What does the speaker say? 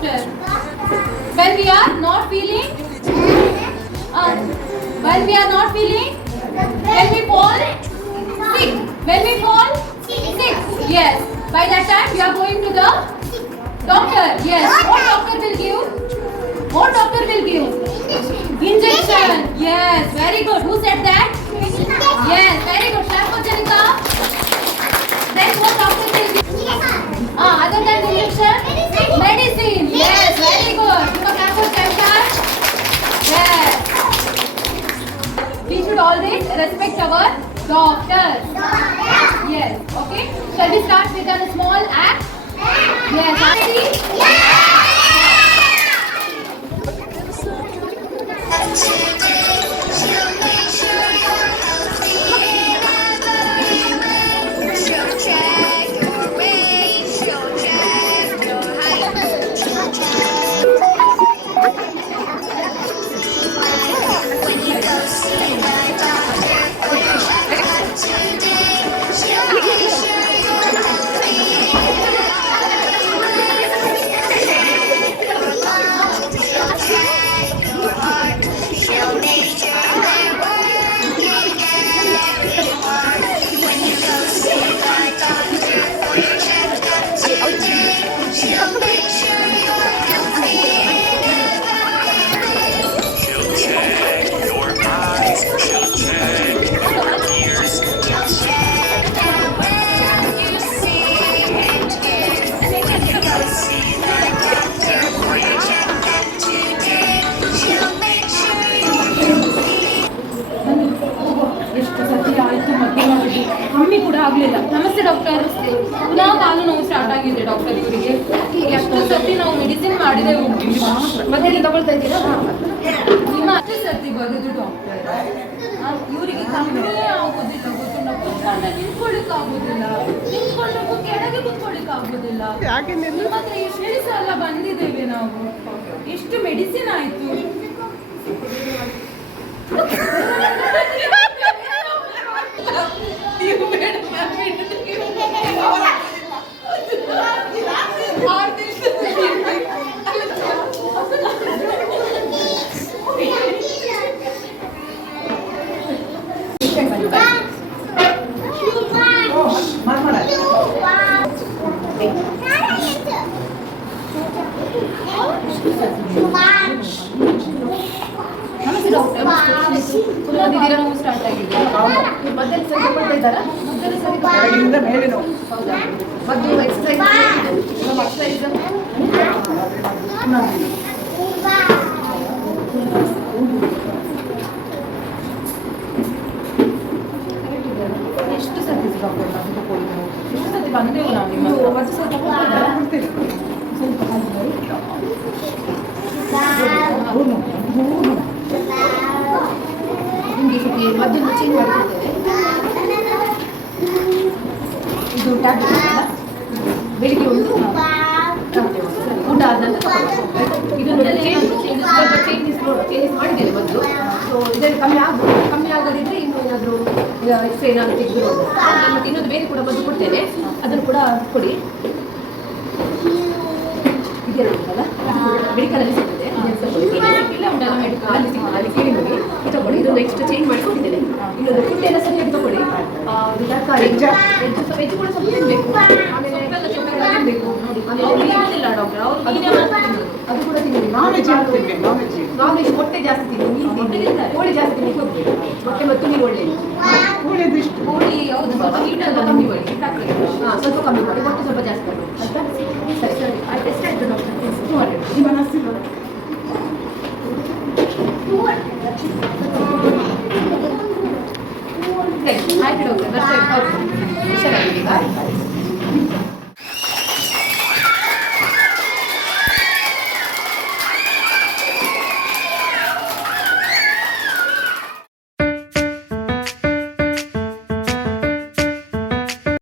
doctor. When we are not feeling, when we are not feeling, when we fall sick, when we fall sick, yes. By that time we are going to the doctor. Yes. What doctor will give? What doctor will give? Injection. Yes. Very good. Who said that? Yes. Very good. Clap for Janika. Then what doctor will give? Other than injection? Medicine. Yes. Very good. Clap for Janika. Yes. We should always respect our doctors. Yes. Okay. Shall we start with a small act? Yes. Ready? ಕಮ್ಮಿ ಕೂಡ ಆಗಲಿಲ್ಲ. ನಮಸ್ತೆ doctor. ಪುನಃ ಕಾಲು ನೋವು start ಆಗಿದೆ doctor. ಇವರಿಗೆ ಎಷ್ಟು ಸರ್ತಿ ನಾವು ಮೆಡಿಸಿನ್ ಮಾಡಿದೆವು. ಮತ್ತೆ ತಗೊಳ್ತಾ ಇದ್ದೀರಾ? ನಿಮ್ಮ ಅಷ್ಟು ಸರ್ತಿ ಬರೋದು ಡಾಕ್ಟರ್. ಇವರಿಗೆ ಕಮ್ಮಿ ಆಗೋದಿಲ್ಲ. ಗೊತ್ತಿಲ್ಲ, ನಿಂತ್ಕೊಳ್ಳಿಕ್ ಆಗೋದಿಲ್ಲ, ನಿಂತ್ಕೊಳ್ಳೋಕ್ಕೂ ಕೆಳಗೆ ಕುತ್ಕೊಳ್ಳಿಕ್ ಆಗೋದಿಲ್ಲ. ನಿಮ್ಮ ಹತ್ರ ಎಷ್ಟು ಸಲ ಬಂದಿದ್ದೇವೆ ನಾವು, ಎಷ್ಟು ಮೆಡಿಸಿನ್ ಆಯ್ತು. ಸ್ಟಾರ್ಟ್ ಆಗಿದೆ. ಮಧ್ಯಾಹ್ನ ಸರಿ ಕೊಡ್ತಾ ಇದ್ದಾರಾ? ಮಧ್ಯಾಹ್ನ ಮೇಲೆ ಹೌದಾ? ಮತ್ತು ಎಕ್ಸಸೈಸ್ ಎಷ್ಟು ಸರ್ತಿ ಡಾಕ್ಟರ್ ನಾವು ತಗೊಳ್ಳಿ? ಎಷ್ಟು ಸರ್ತಿ ಬಂದೆವು ನಾವು ನಿಮ್ಮ ಒಂದು ಸ್ವಲ್ಪ ಕೊಡ್ತೇವೆ. ಸ್ವಲ್ಪ ಮಧ್ಯಾಹ್ನ ಚೇಂಜ್ ಮಾಡ್ತಿದ್ದೇವೆ. ಇದು ಟ್ಯಾಬ್ಲೆಟ್ ಬೆಳಿಗ್ಗೆ ಒಂದು ಊಟ ಆದ ನಂತರ ಇದನ್ನು ಚೇಂಜಸ್ ಮಾಡಿದ್ದೇನೆ ಮೊದಲು. ಸೊ ಇದರಲ್ಲಿ ಕಮ್ಮಿ ಆಗೋದಿದ್ರೆ ಇನ್ನು ಏನಾದರೂ ಎಕ್ಸ್ರೇ ಏನಾದರೂ ತೆಗೆದಿರೋದು. ಮತ್ತು ಇನ್ನೊಂದು ಬೇರೆ ಕೂಡ ಬಂದು ಕೊಡ್ತೇನೆ, ಅದನ್ನು ಕೂಡ ಕೊಡಿ. ಇದೆಲ್ಲ ಉಂಟಲ್ಲ, ಮೆಡಿಕಲಲ್ಲಿ ಸಿಗ್ತದೆ. ಇಲ್ಲ ಉಂಟಲ್ಲ ಮೆಡಿಕಲಲ್ಲಿ ಸಿಗ್ತದೆ, ಅಲ್ಲಿ ಕೇಳಿ ನೋಡಿ ತಗೊಳ್ಳಿ. ಇದೊಂದು ಎಕ್ಸ್ಟ್ರಾ ಚೇಂಜ್ ಮಾಡಿ ಕೊಟ್ಟಿದ್ದೇನೆ. ಇನ್ನೊಂದು ಫುಡ್ ಎಲ್ಲ ಸರಿಯಾಗಿ ತಗೊಳ್ಳಿ. ತರಕಾರಿ ವೆಜ್ ಕೂಡ ಸ್ವಲ್ಪ ತಿನ್ನಬೇಕು. ಆಮೇಲೆ ತಿನ್ನಬೇಕು ನೋಡಿ. ಆಮೇಲೆ ಡಾಕ್ಟರ್ ಅದು ಕೂಡ ತಿನ್ನಿ. ನಾನ್ ವೆಜ್ ಮೊಟ್ಟೆ ಜಾಸ್ತಿ ತಿನ್ನಿ, ಮೀನು ತಿನ್ನಿ, ಕೋಳಿ ಜಾಸ್ತಿ ತಿನ್ನಿಕ್ಕೆ ಹೋಗ್ಬೇಕು. ಮೊಟ್ಟೆ ಮತ್ತು ನೀರು ಒಳ್ಳೆಯದು. ಕೋಳಿ ಯಾವುದು ಸ್ವಲ್ಪ ಹೀಟೆಲ್ಲ ಕಮ್ಮಿ ಮಾಡಿ, ಸ್ವಲ್ಪ ಕಮ್ಮಿ ಮಾಡಿ, ಮೊಟ್ಟೆ ಸ್ವಲ್ಪ ಜಾಸ್ತಿ ಮಾಡಿ. ಸರಿ ಸರಿ ಆಯ್ತು. ಎಷ್ಟಾಯ್ತು ಡಾಕ್ಟರ್? 200. ಆಯ್ತು ಡಾಕ್ಟರ್, ಬರ್ತೇವೆ. ಹುಷಾರಾಗಿ.